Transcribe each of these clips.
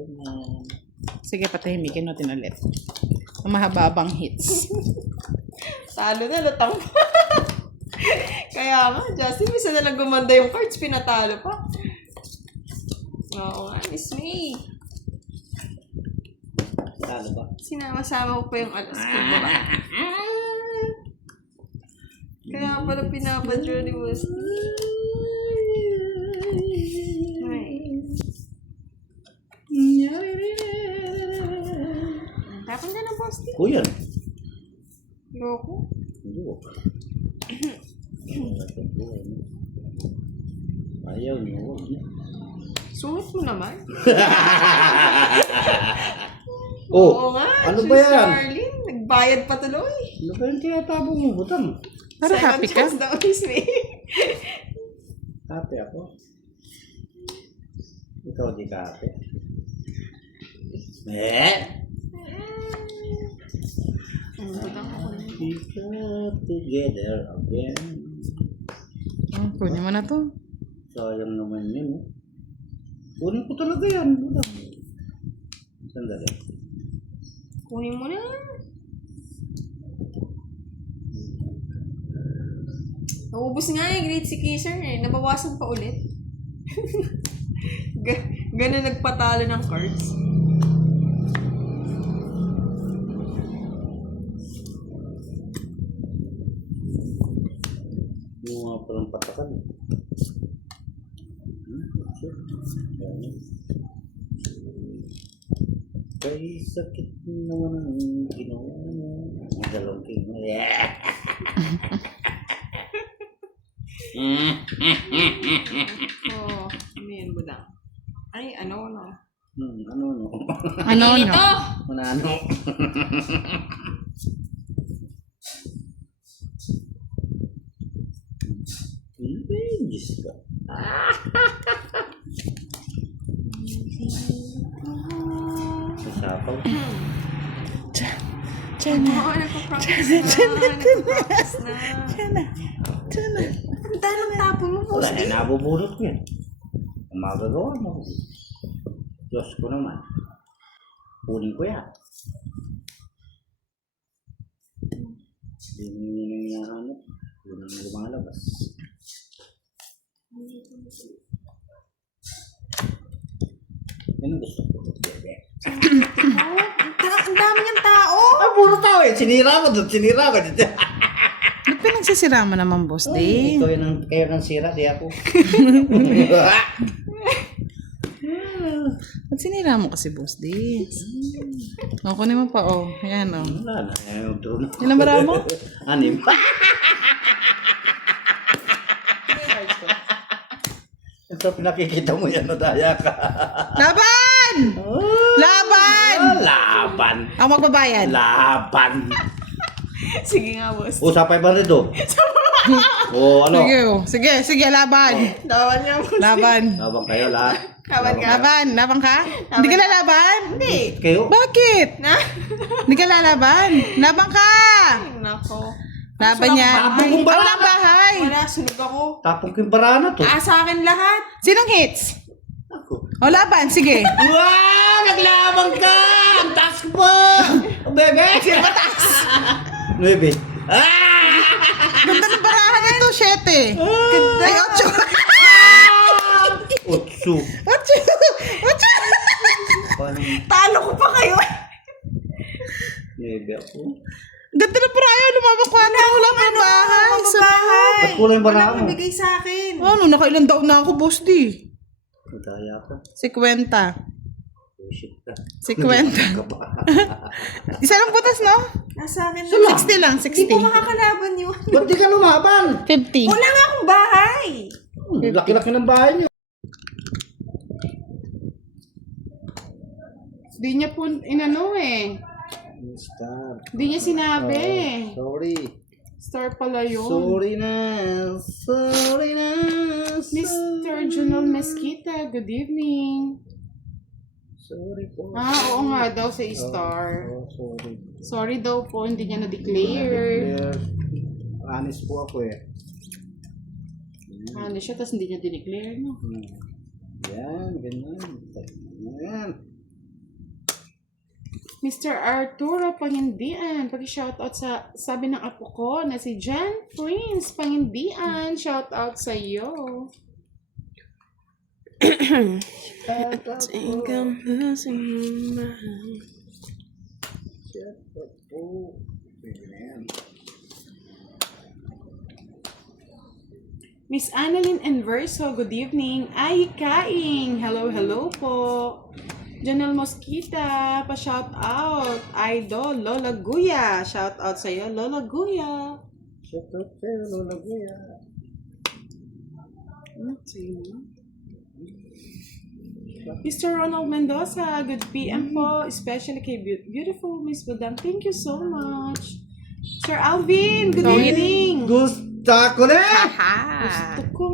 Ganyan. Sige, patahimikin natin ulit. Ang mahababang hits. Talo na, lutang pa. Kaya nga, Justin, misa na lang gumanda yung cards, pinatalo pa. Oo nga, Miss May. Talo ba? Sinama-sama ko pa yung alas ko ba? Kaya pala pinapadyo ni Boss. Tapon ka na, Boss. Kuya. Loko. Hindi ko. Ayaw niyo. Huwag niyo. Sungit mo naman. Oh, Oo nga, ano ba yan? Charlene, nagbayad pa tuloy. Ano ba yung tinatabo mo? Butang. Para happy ka. Second chance daw, Miss May. Happy ako. Ikaw di ka happy. We got together again. Kunin mo na to. Sayang naman yun. Oh. Kunin ko talaga yan. Butang. Sandali. Kunin mo na. Naubos nga yung grade si Kisser eh. Nabawasan pa ulit. Ganun nagpatalo ng cards. Yung mga palang patakan. Kay sakit naman ang ginawa mo. Dalawang king. Oh, ano yan, budang? Ay, ano. Ano? Ano? Manano? Diyos ka. Sasapaw. Tiyan na. Oo, nagpa-practice na. Tiyan na. Ang dalang tapon mo, Wala Boss. na, nabubulot ko yan. Ang magagawa mo. Diyos ko naman. Kunin ko yan. Hindi mo nangyayari. Kunin mo lumalabas. Yan ang gusto ko. Ang dami niyang tao. Ah, puro tao eh. Sinira ko doon. Sinira ko dito. Ba't pinagsisira mo naman, Boss D? Ito yun ang kayo ng sira. Di ako. Ba't sinira mo kasi, Boss D? O, kunin mo pa, oh. Ayan, oh. Wala na. Ayaw doon. Ilan bara mo? 6. Ito pinakikita mo yan. Nadaya ka. Laban! Laban! Laban. Ako magbabayad. Laban. Sige nga, Boss. O, sa 500 o. O, ano? Sige, oh. Sige, laban. Laban niya, Boss. Laban. Labang kayo lahat. Laban ka. Laban ka? Hindi ka lalaban? Hindi. Kayo? Bakit? Na? Hindi ka lalaban? Laban ka! Nako. Laban niya. Tapong kong barana. Walang bahay. Wala, sunog ako. Tapong ko yung barana to. Sa akin lahat. Sinong hits? Ako. O, laban. Sige. Wow! Naglabang ka! Ang taas ko po! Bebe! Sino ba taas? 9. Ganda ng barahan nito, 7. Ganda. Ay, 8. 8. 8. Talo ko pa kayo. 9 ako. Ganda ng barahan. Lumabang kwana. Wala pa yung bahay. Bahay. Ba't kulang yung barana Wala mo? mabigay sa akin. Ano, nakailan daw na ako, Boss D? Madaya ka. 50. Bullshit ka. 50. Ka ba? Isa lang butas, no? Nasa akin na. 60 lang, Hindi ko 60. makakalaban yun. Ba't di ka lumaban? 50. Wala nga akong bahay. Laki-laki ng bahay niyo. Di niya po inano eh. Star. Di niya sinabi. Sorry. Star pala yun. Sorry na. Sorry na. Mr. Junel Mesquita, good evening. Sorry po. Oo nga daw sa Star. Oh, sorry. Sorry daw po, hindi niya na-declare. Honest po ako eh. Ano siya, tapos hindi niya dineclare, no? Yan, ganyan. Yan. Mr. Arturo Pangindian, pag-shoutout sa sabi ng apo ko na si Jan Prince Pangindian. Shoutout sa iyo. Miss Annalyn Enverso, good evening. Ay, Kaing. Hello po. Janelle Mosquita, pa-shout out. Idol, Lola Guya. Shout out sa iyo, Lola Guya. Shut up, sir. Lola Guya. Mr. Ronald Mendoza, good PM po. Especially kay beautiful Miss Budang. Thank you so much. Sir Alvin, good evening. Gusto ko na! Gusto ko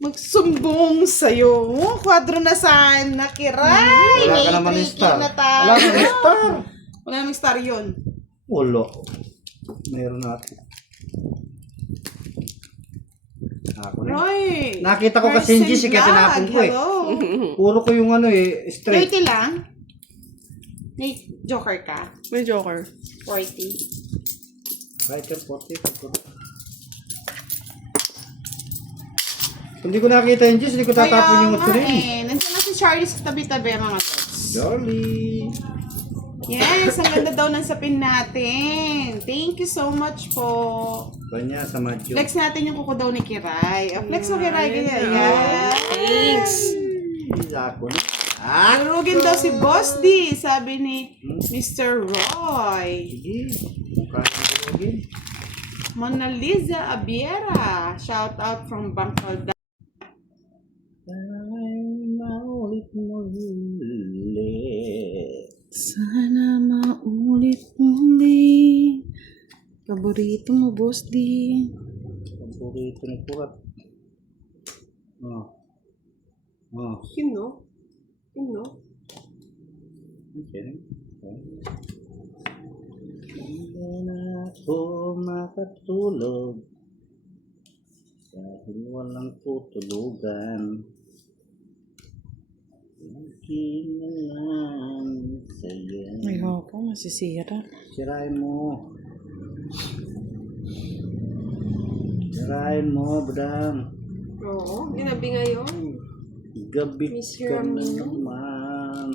magsumbong sa'yo. Kwadro na sana, Kiray. Wala ka May naman tricky star. na tayo. Wala ka naman star. Wala namang star yun. Wala. Meron natin. Ako na. Roy. Nakita ko kasi yung Gis, kaya tinapon ko eh. Hello. Puro ko yung ano eh, straight. 30 lang. May joker ka. May joker. 40. Right, 40. Kung di ko nakita yung Gis, hindi ko tatapon yung otso rin. Nandiyan na si Charlie sa tabi-tabi mga tots. Jolly. Yes, ang ganda daw ng sapin natin. Thank you so much po. Kanya sa Madyo. Flex natin yung kuko daw ni Kiray. Flex mo Kiray, ganyan. Yeah. Thanks. Ako na. Durugin daw si Boss D, sabi ni Mr. Roy. Sige. Mukha ko durugin. Mona Lisa Abiera. Shout out from Bangkol. Sana maulit muli. Paborito mo, Boss D. Paborito ni Kurat. Yun, no? Okay. Hindi na ako makatulog dahil walang tutulugan. Lagi na lang sa'yo. Ayoko, masisira. Sirain mo. Sirain mo, Badang. Oo, ginabi ngayon. Gabi Miss ka na Ramiro. naman.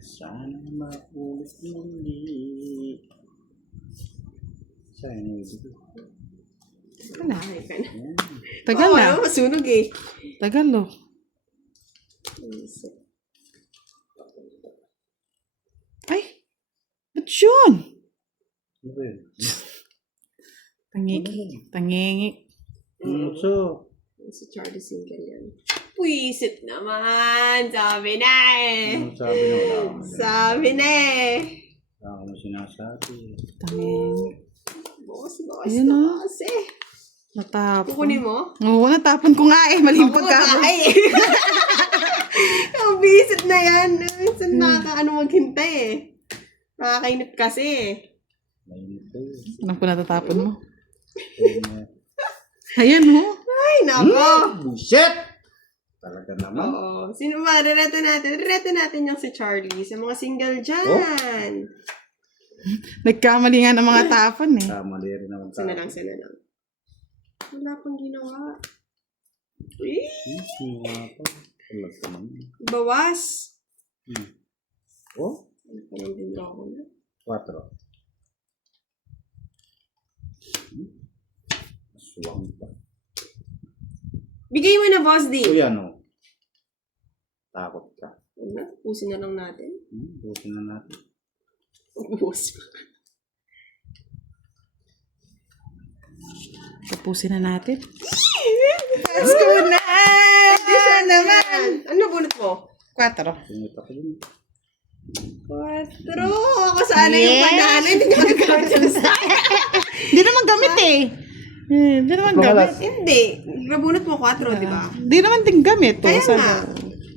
Sana maulit muli. Saan yung ibig? Kanahay ka na. Yan. Tagal Oo, na. ano, masunog eh. Tagal, no? Ay! Ba't yun? Ano ba yun? Tangingik. So, Si Charlie Single yan. Puisit naman. Sabi na eh. ano sabi na wala akong Sabi na eh. wala akong sinasabi. Tangingik. Boss, Ayan na. boss eh. Natapon. Kukunin mo? Oo, natapon ko nga eh. Maling Ako pagkakon. babae eh. Ang bisit na yan. Saan nakaka maghintay eh. Nakakainip kasi eh. Mainit ko yun. Anong po natatapon mo? Ayun, Ayan, ho. Ay, nako. bullshit! Talaga naman. Oo. Sino ba? Rereto natin. Rereto natin yung si Charlie. Sa mga single dyan. Nagkamali nga ng mga tapon eh. Kamali rin naman Sana lang. Wala pang ginawa. Eh, Sino ako? Talaga naman. bawas. Oh, Ano pa lang din ako na? 4. Aswang pa. Bigay mo na, Boss D. So yan o. Takot ka. Ano? Pusin na lang natin. Bukin na natin. Ubus. Tapusin na natin. Let's go na! Naman. Ano bunot mo? 4. Sumit ako dun. 4. Ako sana yung panalo. Hindi niya magagamit yung style. Hindi naman gamit eh. Hindi naman gamit. Hindi. Nabunot mo 4, di ba? Hindi naman din gamit. Kaya Sana- nga.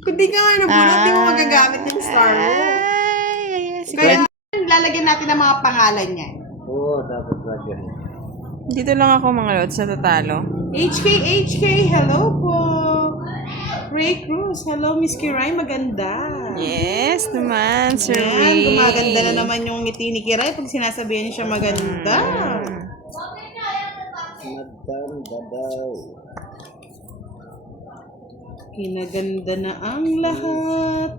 Kung di ka nga nabunot, di mo magagamit yung star mo. Kaya lalagyan natin ang mga pangalan niya. Oo, dapat lagyan. Dito lang ako mga lods sa tatalo. HK, hello po. Ray Cruz, hello Miss Kiray, maganda. Yes naman, Sir Yan, Ray. gumaganda na naman yung ngiti ni Kiray pag sinasabihan niya siya maganda. Maganda daw. Kinaganda na ang lahat.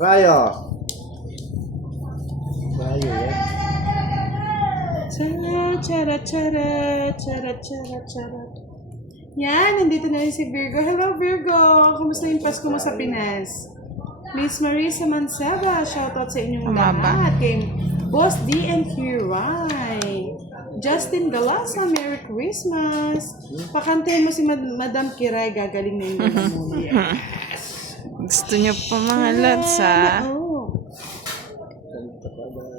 Rayo. Rayo, eh. Chara, chara, chara, chara, chara, chara. Yan, nandito na rin si Virgo. Hello Virgo! Kumusta yung Pasko mo sa Pinas? Miss Marisa Manseba, shoutout sa inyong lahat. Kay Boss D and Kiray. Justin Galasa, Merry Christmas. Pakantayin mo si Madam Kiray, gagaling na yung Lalamuya. Gusto niyo pa mga lods, ha? Oo. Kanta pa daw.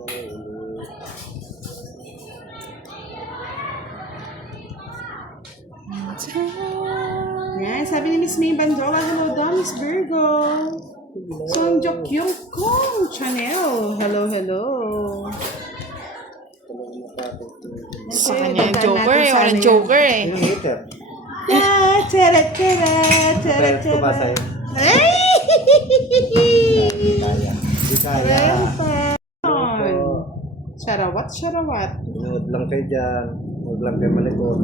Yan, sabi ni Miss May Bandola, hello daw, Miss Virgo. Song Jok Yung Kong Chanel, hello, hello. Sa kanya yung Joker eh. Walang Joker eh. Yung hater. Tara, tara, tara, Friends ko ba tara. sa'yo? Ay! Hindi kaya. Hindi kaya. Sarawat, sarawat. Inood lang kayo dyan. Huwag lang kayo malikot.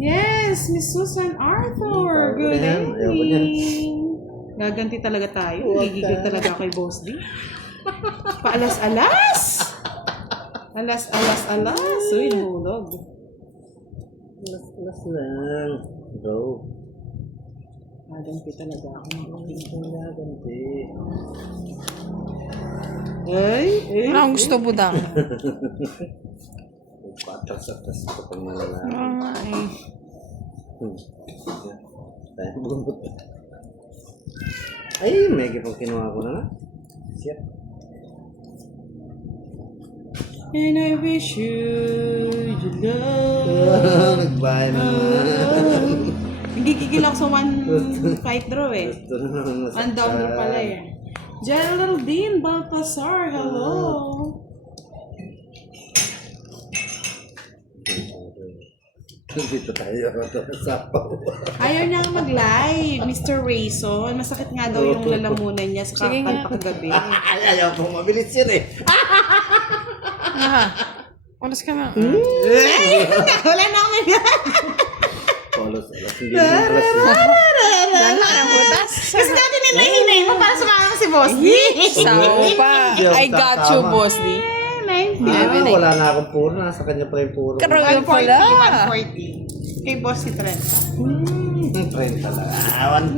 Yes, Miss Susan Arthur. Good Ayan, ayoko niyan. evening. Gaganti talaga tayo. Gigigil talaga kay Boss D. Paalas-alas. Alas. Uy, nahulog. Las lang. Bro. Gaganti talaga ako. Ganti. Ay, Wala akong gusto, budang. Patas-atas ko pang malalaman. Oo nga eh. Tayo bumot. Ay, may pang kinuha ko na na. Shit. and I wish you love. Nagbahay na naman. Gigigil ako sa one fight draw eh. Ito na naman One down draw pala eh. Geraldine Baltasar, hello. Dito tayo sa sapaw. Ayaw niya nga mag-live, Mr. Rayson. Masakit nga daw yung lalamunan niya sa Sige nga. kakanta kagabi. Ay, ayaw pong mabilis yun eh. Oras ka na. Wala na akong Polos, alas hindi naman alas. Dala na butas. Kasi dati nila mo para sumama si Boss D. Sao pa. I got you, boss di. Wala na akong puro. Nasa kanya pa yung puro. Karoon pala. 140. Kay Boss si 30. 30 lang.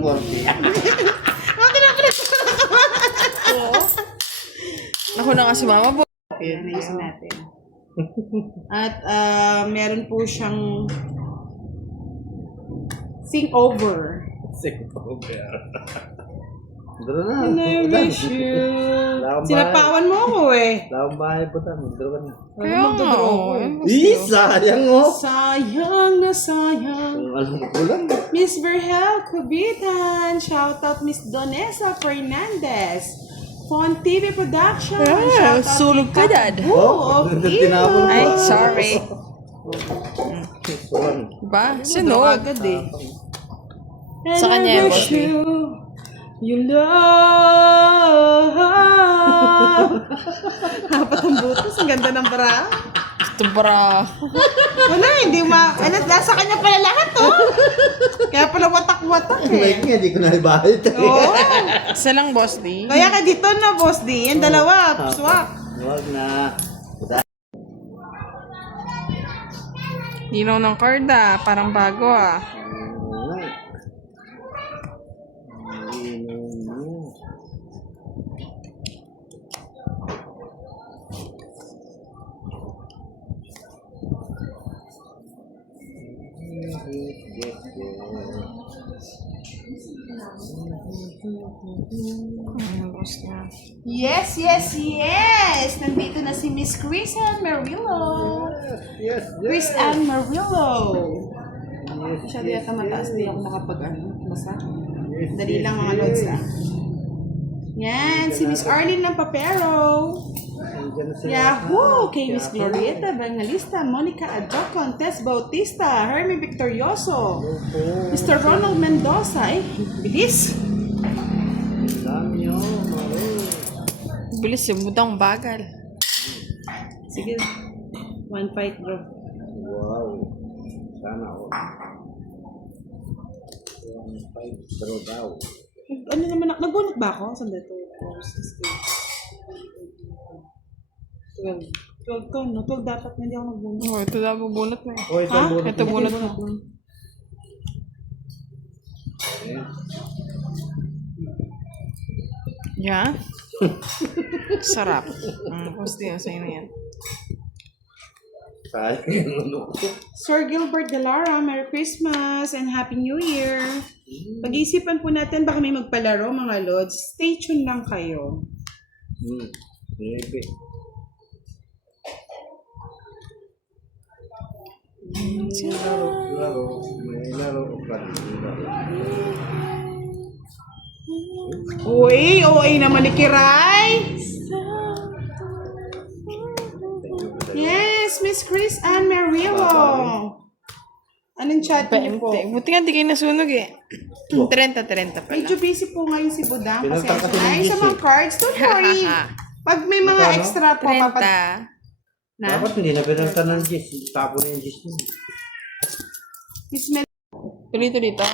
140. Ako na nga si mama, boss. Ayan, ayusin natin. At meron po siyang sing over. Dalo na. And I wish you. Sinapawan mo ako eh. Laong bahay po tayo. Magdalo na. Kaya nga. Sayang oh. Sayang na sayang. Alam ko lang. Miss Verhel Cubitan. Shoutout Miss Donessa Fernandez. Fon TV Production. Shoutout sulog ka, Dad. Oh, tinapon ko. Ay, sorry. Suwan. Ba? Sino? Sino? Agad eh. Sa kanya And I yan, wish boss, eh. you love. Dapat ang butos. Ang ganda ng bra. Ito bra. Wala, hindi nasa kanya pala lahat, oh. Kaya pala watak-watak Like eh. nga, di ko na ibahit. Oo. Isa lang, boss di. Kaya ka dito na, Boss D. Yan dalawa. Swak. Huwag na. Linaw ng card ah. Parang bago ah. Boss na. Yes! Nandito na si Miss Chris Ann Marillo. Yes, Chris Ann Marillo. Masyado yata mataas. Di ako basa. Dali lang mga lods ah. Yan, si Miss Arlene ng Papero. Nandiyan na sila. Yahoo! Kay Miss Glorieta Evangelista, Monica Adjocon, Tess Bautista, Hermie Victorioso, Mr. Ronald Mendoza. Bilis! Dami nyo. Bilis yung budang bagal. Sige. One fight, bro. Wow. Sana ako. 1-5 draw daw. Ano naman, nagbunot ba ako? Saan dito? 12. 12 to, no? 12 dapat na hindi ako nagbunot. Oh, ito daw bunot na. Oh, ito Ha? bunot. Ito bunot na. Yeah? Sarap. Gusto yun sa'yo na yan. Sayang yung ano ko. Sir Gilbert Delara, Merry Christmas and Happy New Year. Pag-iisipan po natin baka may magpalaro mga lods. Stay tuned lang kayo. Maybe. May laro pa rin. Uy, naman ni Kiray. Yes, Miss Chris Ann Merilo. Anong chat niyo po? Buti nga di kayo nasunog eh. 30 pala. Medyo busy po ngayon si Budang. Kasi Pinunta ka sa ay, sa mga cards, don't worry. Pag may mga Magkano? extra po, 30. na. Dapat hindi na pinunta ng Gis. Tapo na yung Gis mo. Miss Mel. Tuloy dito.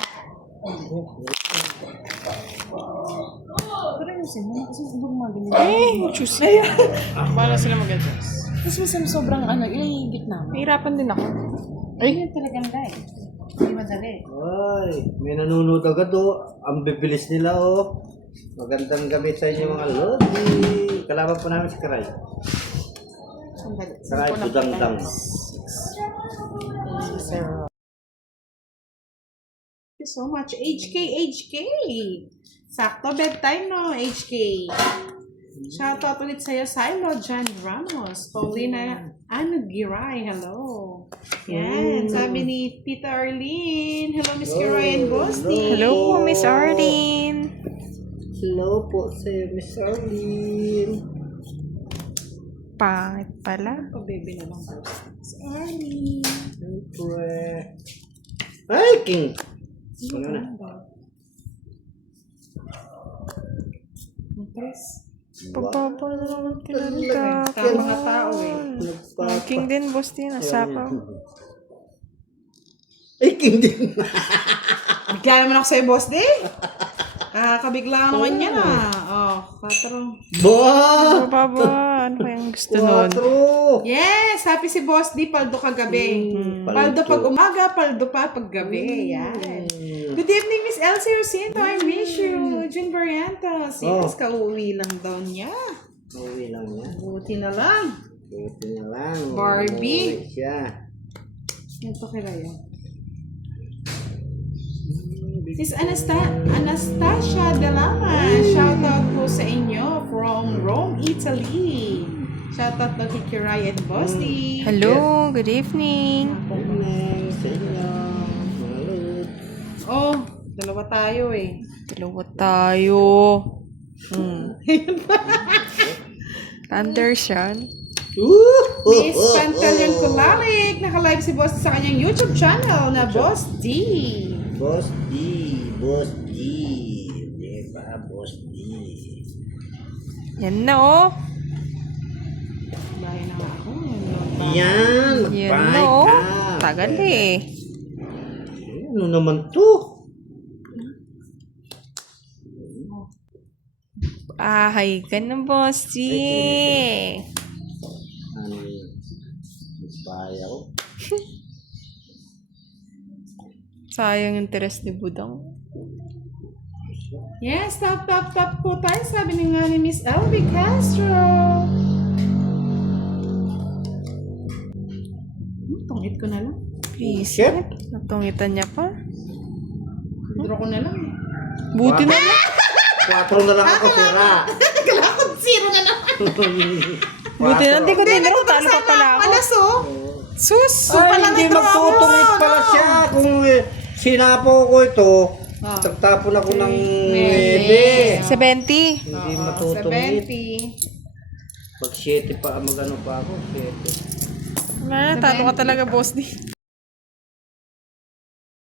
Pero yung sino, kasi ibang magaling. Eh, choose. Bala sila mag-adjust. Tapos minsan sobrang ilahigit namin. Mahirapan din ako. Ay, talagang guy. Hindi madali. Ay, may nanonood agad oh. Ang bibilis nila oh. Magandang gabi sa inyo mga lodi. Kalaban po namin si Karay. Karay budang-dang. Thank you so much. HK. Sakto bedtime no, HK. Shoutout ulit sa'yo, Silo, John Ramos, Paulina Anugiray, hello. Yan, sabi ni Tita Arlene, hello Miss Kiray and Bosti. Hello po, Miss Arlene. Hello po sa Miss Arlene. Pangit pala. Pabebe na lang Bosti. Miss Arlene. Siyempre. Ay, King! Ano na? Chris. Pababa na naman kinanta. Tama nga tao eh. King din, boss din. Nasapaw. Ay, King din. Bigla naman ako sa'yo, boss di. Kabigla naman yan ah. 4. Ba! Pababa. Ano kayang gusto nun? 4! Yes! Happy si boss di, paldo kagabi. Paldo pag umaga, paldo pa pag gabi. Yan. Good evening, Miss Elsie Rosinto. I miss you. June Barrientos. Yes, kauwi lang daw niya. Uwi lang niya. Buti na lang. Buti na lang. Barbie. Uwi siya. Ito kaya yan. Sis Anastasia Delama. Shoutout po sa inyo from Rome, Italy. Shoutout po kay Kiray and Bosti. Hello, good evening. Morning sa inyo. Mga lodi. Oh, dalawa tayo eh. Dalawa tayo. Thunder siya. Miss Pantalion Kulalik. Naka-live si Boss sa kanyang YouTube channel na Boss D. Boss D. Boss D. Diba, Boss D. Yan na oh. Bahay na nga ako. Yan, Yan mag-bye na oh. ka. Tagal eh. Ano naman to? Ahay ka na, bossy. Ano yun? Mag-bye ako. Sayang yung interest ni Budang. Yes, top po tayo. Sabi ni nga ni Miss Elvie Castro. Tungit ko na lang. Please. Chef? Natungitan niya pa. Draw ko na lang. Buti na lang. 4 na lang ako, sira. Kalakot, 0 na lang. Buti na. Hindi ko tiniro. Talo pa pala ako. Palas oh. Sus! Ay, hindi magtutungit pala siya. Kung sinapo ko ito, tagtapon ako ng 9. 70. Hindi matutungit. 70. Pag 7 pa, mag-ano pa ako, 7. Ma, talo ka talaga, boss.